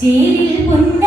ചേരിൽ പൊന്നു